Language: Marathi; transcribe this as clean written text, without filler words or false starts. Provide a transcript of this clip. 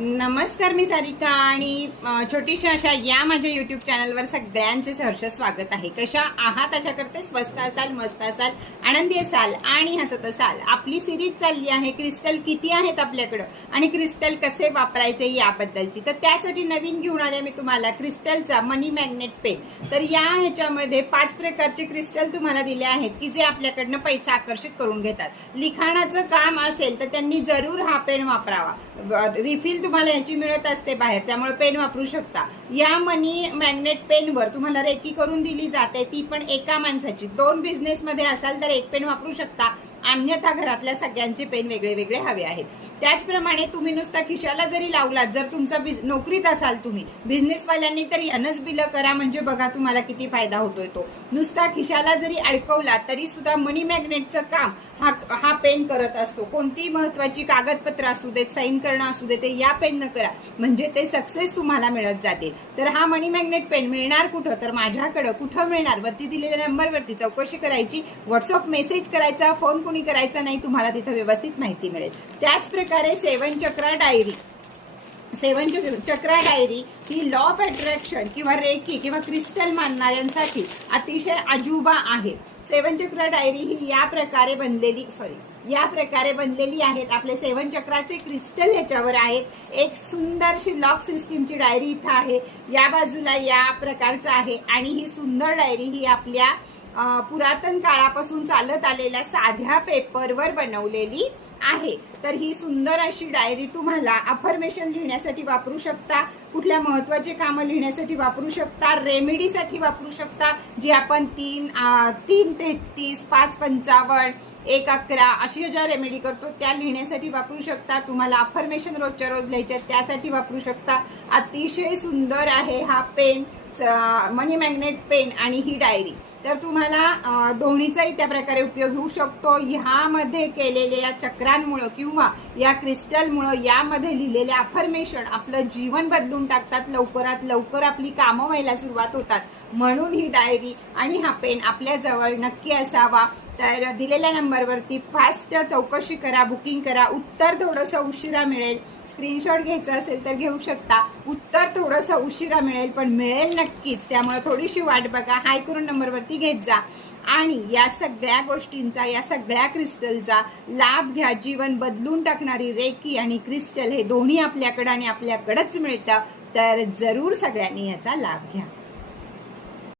नमस्कार, मी सारिका आणि छोटीशा अशा या माझ्या यूट्यूब चॅनलवर सगळ्यांचे सहर्ष स्वागत आहे। कशा आहात आशा करते, स्वस्त असाल, मस्त असाल, आनंदी असाल आणि हसत असाल। आपली सिरीज चालली आहे क्रिस्टल किती आहेत आपल्याकडे आणि क्रिस्टल कसे वापरायचे याबद्दलची। तर त्यासाठी नवीन घेऊन आले मी तुम्हाला क्रिस्टलचा मनी मॅग्नेट पेन। तर या ह्याच्यामध्ये 5 प्रकारचे क्रिस्टल तुम्हाला दिले आहेत की जे आपल्याकडनं पैसा आकर्षित करून घेतात। लिखाणाचं काम असेल तर त्यांनी जरूर हा पेन वापरावा। रिफिल तुम्हाला याची मिळत असते बाहेर, त्यामुळे पेन वापरू शकता। या मनी मॅग्नेट पेनवर तुम्हाला रेकी करून दिली जाते, ती पण एका माणसाची। 2 बिझनेस मध्ये असाल तर एक पेन वापरू शकता, अन्यथा घरातल्या सगळ्यांचे पेन वेगळे वेगळे हवे आहेत। त्याचप्रमाणे तुम्ही नुसता खिशाला जरी लावलात, जर तुमचा नोकरीत असाल तुम्ही बिझनेसवाल्यांनी, तर यानंच बिल करा, म्हणजे बघा तुम्हाला किती फायदा होतोय तो। नुसता खिशाला जरी अडकवला तरी सुद्धा मनी मॅग्नेटचं काम हा पेन करत असतो। कोणती महत्वाची कागदपत्र असू देत, साईन करणं असू देत, ते या पेन न करा, म्हणजे ते सक्सेस तुम्हाला मिळत जाते। तर हा मनी मॅग्नेट पेन मिळणार कुठं, तर माझ्याकडे कुठं मिळणार, वरती दिलेल्या नंबरवरती चौकशी करायची, व्हॉट्सअप मेसेज करायचा, फोन कोणी करायचा नाही, तुम्हाला तिथं व्यवस्थित माहिती मिळेल। त्याच प्रकारे 7 चक्रा डायरी, 7 चक्रा डायरी ही लॉ ऑफ अट्रॅक्शन किंवा रेकी किंवा क्रिस्टल मानणाऱ्यांसाठी अतिशय अजूबा आहे। 7 चक्रा डायरी ही या प्रकारे बनलेली आहेत। आपले 7 चक्राचे क्रिस्टल ह्याच्यावर आहेत। एक सुंदरशी लॉक सिस्टीमची डायरी इथं आहे, या बाजूला या प्रकारचं आहे। आणि ही सुंदर डायरी ही आपल्या पुरातन काळापासून चालत आलेल्या साध्या पेपरवर बनवलेली आहे। तर ही सुंदर अशी डायरी तुम्हाला अफर्मेशन लिहिण्यासाठी वापरू शकता, कुठल्या महत्वाचे कामं लिहिण्यासाठी वापरू शकता, रेमेडीसाठी वापरू शकता, जी आपण 3 33 5 55 1 11 अशी ज्या रेमेडी करतो त्या लिहिण्यासाठी वापरू शकता। तुम्हाला अफर्मेशन रोजच्या रोज लिहायच्या त्यासाठी वापरू शकता। अतिशय सुंदर आहे हा पेन, मनी मॅग्नेट पेन आणि ही डायरी। तर तुम्हाला दोन्हीचाही त्या प्रकारे उपयोग होऊ शकतो। ह्यामध्ये केलेल्या या चक्रांमुळे किंवा या क्रिस्टलमुळे यामध्ये लिहिलेले अफर्मेशन आपलं जीवन बदलून टाकतात, लवकरात लवकर आपली कामं व्हायला सुरुवात होतात। म्हणून ही डायरी आणि हा पेन आपल्या जवळ नक्की असावा। तर दिलेल्या नंबरवरती फास्ट चौकशी करा, बुकिंग करा। उत्तर थोडंसं उशिरा मिळेल, स्क्रीनशॉट घ्यायचा असेल तर घेऊ शकता। उत्तर थोडंसं उशिरा मिळेल, पण मिळेल नक्कीच, त्यामुळे थोडीशी वाट बघा। हाय करून नंबरवरती घेत जा आणि या सगळ्या गोष्टींचा, या सगळ्या क्रिस्टलचा लाभ घ्या। जीवन बदलून टाकणारी रेकी आणि क्रिस्टल हे दोन्ही आपल्याकडे आणि आपल्याकडेच मिळतं, तर जरूर सगळ्यांनी याचा लाभ घ्या।